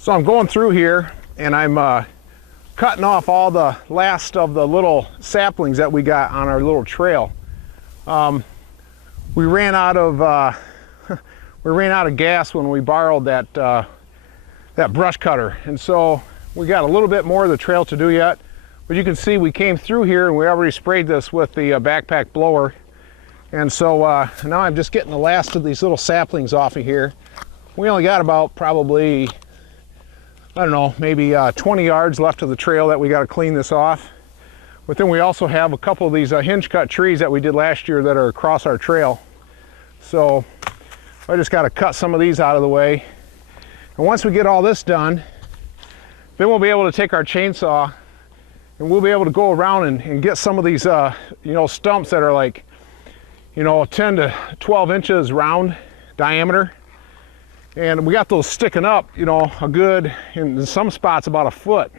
So I'm going through here and I'm cutting off all the last of the little saplings that we got on our little trail. We ran out of gas when we borrowed that brush cutter, and so we got a little bit more of the trail to do yet. But you can see we came through here and we already sprayed this with the backpack blower, and so now I'm just getting the last of these little saplings off of here. We only got about probably, I don't know, maybe 20 yards left of the trail that we got to clean this off. But then we also have a couple of these hinge cut trees that we did last year that are across our trail. So I just got to cut some of these out of the way. And once we get all this done, then we'll be able to take our chainsaw and we'll be able to go around and get some of these stumps that are like 10 to 12 inches round diameter. And we got those sticking up, a good, in some spots, about a foot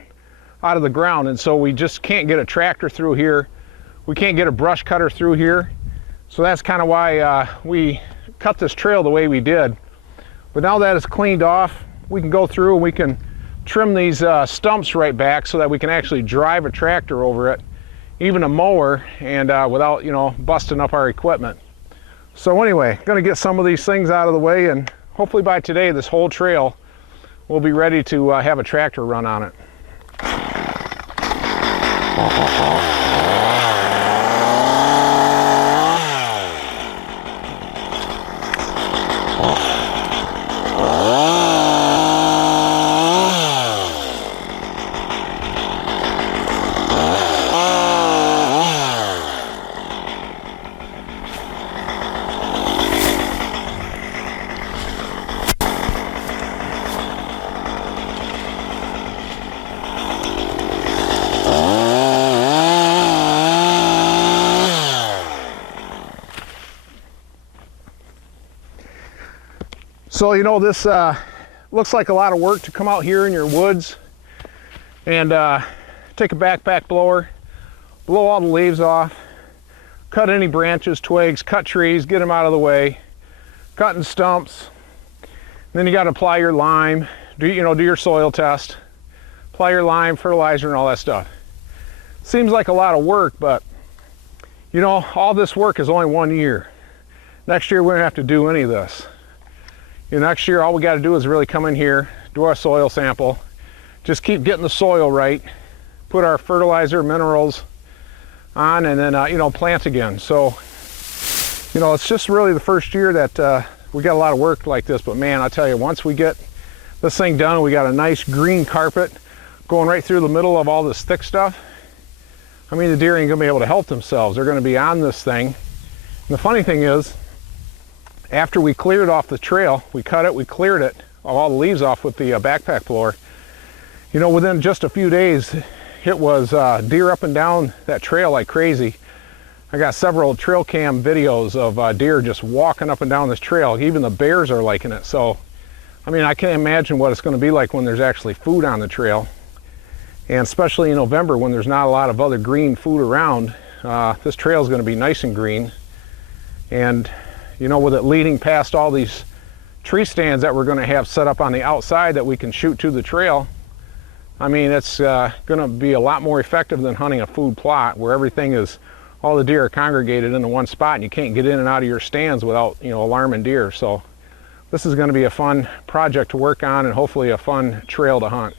out of the ground. And so we just can't get a tractor through here. We can't get a brush cutter through here. So that's kind of why we cut this trail the way we did. But now that it's cleaned off, we can go through and we can trim these stumps right back so that we can actually drive a tractor over it, even a mower, and without, busting up our equipment. So anyway, gonna get some of these things out of the way, and hopefully by today, this whole trail will be ready to have a tractor run on it. So this looks like a lot of work to come out here in your woods and take a backpack blower, blow all the leaves off, cut any branches, twigs, cut trees, get them out of the way, cutting stumps. Then you got to apply your lime, do your soil test, apply your lime, fertilizer, and all that stuff. Seems like a lot of work, but all this work is only 1 year. Next year we don't have to do any of this. Next year, all we got to do is really come in here, do our soil sample, just keep getting the soil right, put our fertilizer, minerals on, and then, plant again. So, it's just really the first year that we got a lot of work like this. But man, I tell you, once we get this thing done, we got a nice green carpet going right through the middle of all this thick stuff. I mean, the deer ain't gonna be able to help themselves. They're gonna be on this thing. And the funny thing is, after we cleared off the trail, we cut it, we cleared it, all the leaves off with the backpack blower. Within just a few days, it was deer up and down that trail like crazy. I got several trail cam videos of deer just walking up and down this trail. Even the bears are liking it. So, I mean, I can't imagine what it's going to be like when there's actually food on the trail. And especially in November when there's not a lot of other green food around, this trail is going to be nice and green. And with it leading past all these tree stands that we're going to have set up on the outside that we can shoot to the trail, I mean, it's going to be a lot more effective than hunting a food plot where everything is, all the deer are congregated into one spot and you can't get in and out of your stands without, alarming deer. So this is going to be a fun project to work on and hopefully a fun trail to hunt.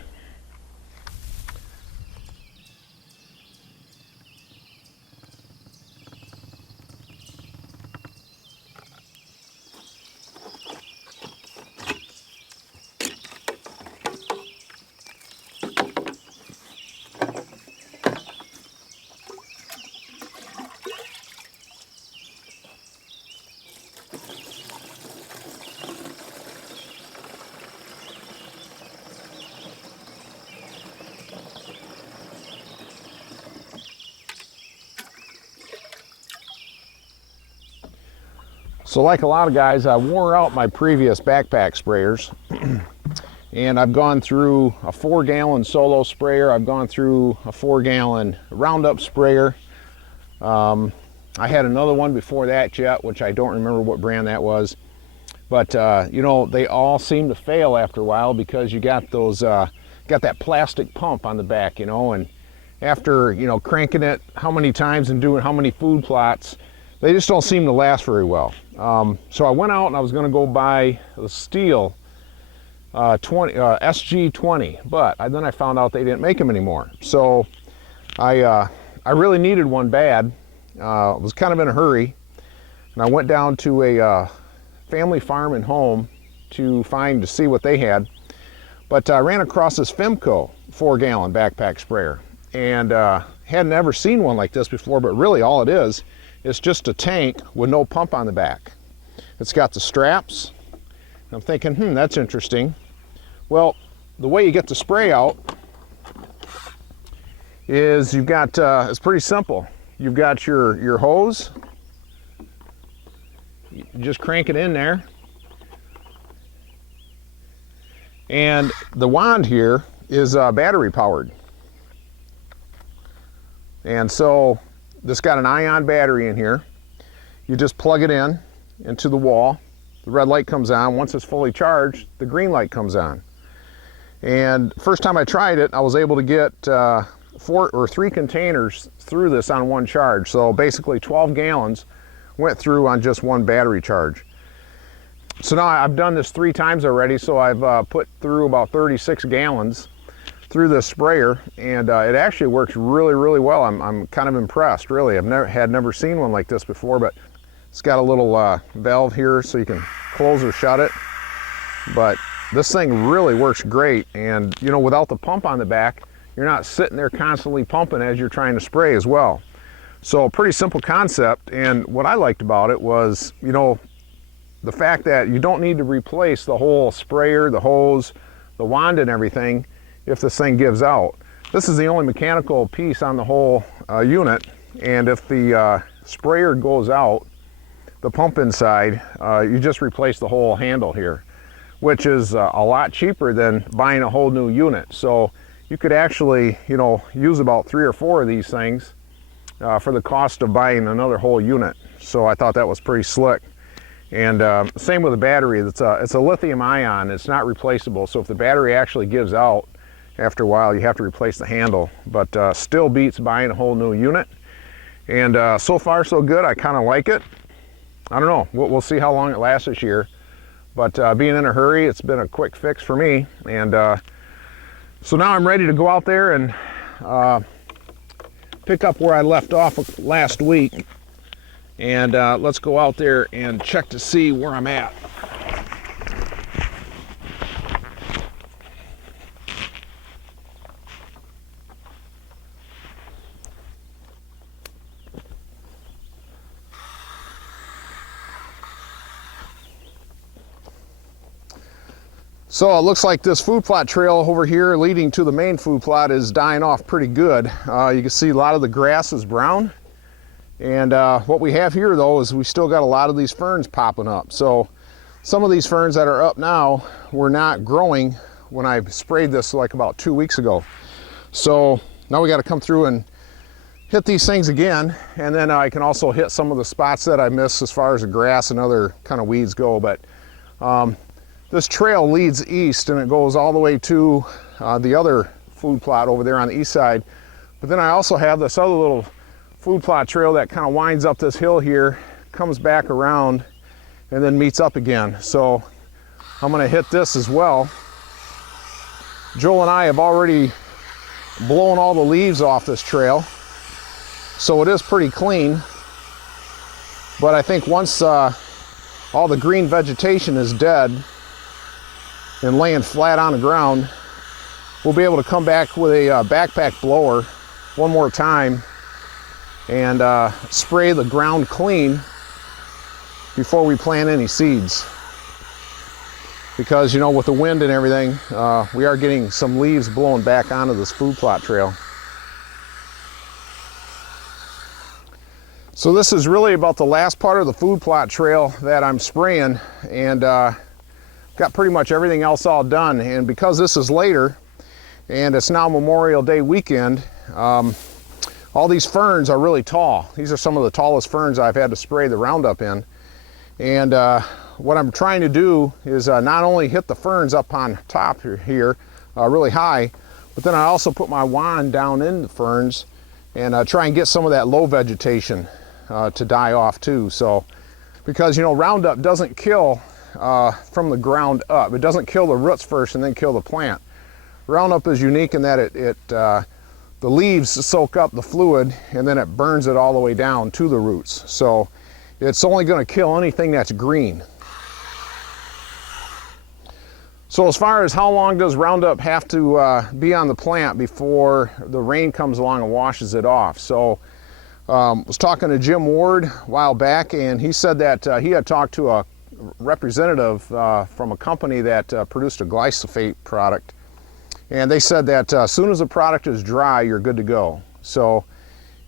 So like a lot of guys, I wore out my previous backpack sprayers and I've gone through a 4-gallon solo sprayer. I've gone through a 4-gallon RoundUp sprayer. I had another one before that yet, which I don't remember what brand that was. But you know, they all seem to fail after a while because you got those got that plastic pump on the back, you know, and after, you know, cranking it how many times and doing how many food plots, they just don't seem to last very well. So I went out and I was going to go buy the steel SG20, but then I found out they didn't make them anymore. So I really needed one bad. Was kind of in a hurry, and I went down to a family farm and home to see what they had. But I ran across this Femco 4-gallon backpack sprayer, and hadn't ever seen one like this before. But really, all it is just a tank with no pump on the back. It's got the straps. I'm thinking, that's interesting. Well, the way you get the spray out is you've got, it's pretty simple. You've got your hose. You just crank it in there. And the wand here is battery powered. And so this got an ion battery in here. You just plug it into the wall. The red light comes on. Once it's fully charged, the green light comes on. And first time I tried it, I was able to get 4 or 3 containers through this on one charge. So basically 12 gallons went through on just one battery charge. So now I've done this 3 times already, so I've put through about 36 gallons through this sprayer, and it actually works really, really well. I'm kind of impressed, really. I've never seen one like this before, but it's got a little valve here so you can close or shut it. But this thing really works great, and you know, without the pump on the back, you're not sitting there constantly pumping as you're trying to spray as well. So pretty simple concept, and what I liked about it was, you know, the fact that you don't need to replace the whole sprayer, the hose, the wand and everything if this thing gives out. This is the only mechanical piece on the whole unit, and if the sprayer goes out, the pump inside, you just replace the whole handle here, which is a lot cheaper than buying a whole new unit. So you could actually, you know, use about 3 or 4 of these things for the cost of buying another whole unit. So I thought that was pretty slick. And same with the battery. It's a lithium ion. It's not replaceable. So if the battery actually gives out after a while, you have to replace the handle. But still beats buying a whole new unit. And so far so good. I kind of like it. I don't know. We'll see how long it lasts this year. But being in a hurry, it's been a quick fix for me. And so now I'm ready to go out there and pick up where I left off last week. And let's go out there and check to see where I'm at. So it looks like this food plot trail over here leading to the main food plot is dying off pretty good. You can see a lot of the grass is brown. And what we have here though is we still got a lot of these ferns popping up. So some of these ferns that are up now were not growing when I sprayed this like about 2 weeks ago. So now we got to come through and hit these things again, and then I can also hit some of the spots that I missed as far as the grass and other kind of weeds go. But this trail leads east and it goes all the way to the other food plot over there on the east side. But then I also have this other little food plot trail that kind of winds up this hill here, comes back around, and then meets up again. So I'm going to hit this as well. Joel and I have already blown all the leaves off this trail, so it is pretty clean. But I think once all the green vegetation is dead and laying flat on the ground, we'll be able to come back with a backpack blower one more time and spray the ground clean before we plant any seeds. Because, you know, with the wind and everything, we are getting some leaves blowing back onto this food plot trail. So this is really about the last part of the food plot trail that I'm spraying, and got pretty much everything else all done. And because this is later and it's now Memorial Day weekend, all these ferns are really tall. These are some of the tallest ferns I've had to spray the Roundup in. And what I'm trying to do is not only hit the ferns up on top here really high, but then I also put my wand down in the ferns and try and get some of that low vegetation to die off too. So, because you know, Roundup doesn't kill from the ground up. It doesn't kill the roots first and then kill the plant. Roundup is unique in that the leaves soak up the fluid and then it burns it all the way down to the roots. So it's only going to kill anything that's green. So as far as how long does Roundup have to be on the plant before the rain comes along and washes it off? So was talking to Jim Ward a while back, and he said that he had talked to a representative from a company that produced a glyphosate product, and they said that as soon as the product is dry, you're good to go. So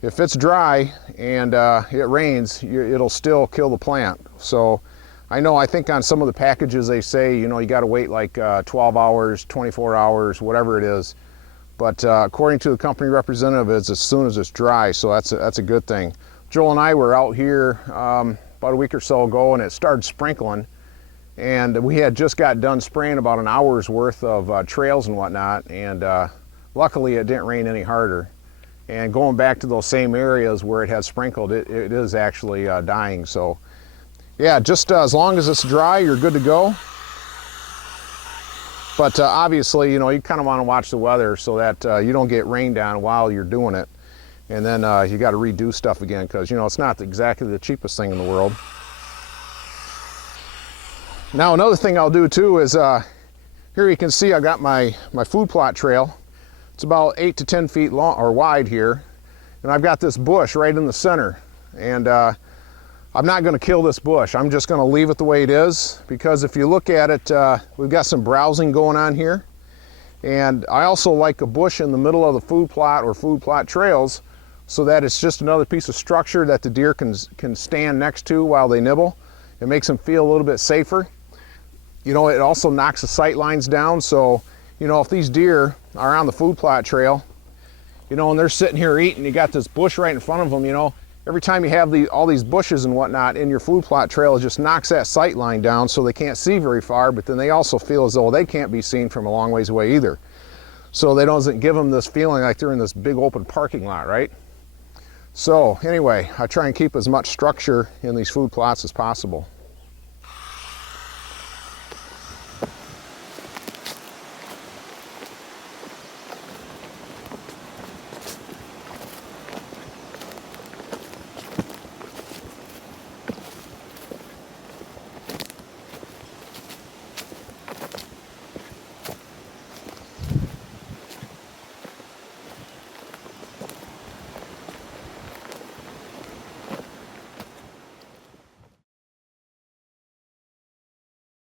if it's dry and it rains, it'll still kill the plant. So I think on some of the packages they say, you know, you got to wait like 12 hours, 24 hours, whatever it is. But according to the company representative, it's as soon as it's dry, so that's a good thing. Joel and I were out here about a week or so ago, and it started sprinkling. And we had just got done spraying about an hour's worth of trails and whatnot, and luckily it didn't rain any harder. And going back to those same areas where it had sprinkled, it is actually dying. So yeah, just as long as it's dry, you're good to go. But obviously, you know, you kind of want to watch the weather so that you don't get rained on while you're doing it. And then you got to redo stuff again, because, you know, it's not exactly the cheapest thing in the world. Now, another thing I'll do too is, here you can see I got my food plot trail. It's about 8 to 10 feet long or wide here. And I've got this bush right in the center. And I'm not going to kill this bush. I'm just going to leave it the way it is, because if you look at it, we've got some browsing going on here. And I also like a bush in the middle of the food plot or food plot trails, so that it's just another piece of structure that the deer can stand next to while they nibble. It makes them feel a little bit safer. You know, it also knocks the sight lines down, so, you know, if these deer are on the food plot trail, you know, and they're sitting here eating, you got this bush right in front of them, you know, every time you have all these bushes and whatnot in your food plot trail, it just knocks that sight line down so they can't see very far, but then they also feel as though they can't be seen from a long ways away either. So they doesn't give them this feeling like they're in this big open parking lot, right? So anyway, I try and keep as much structure in these food plots as possible.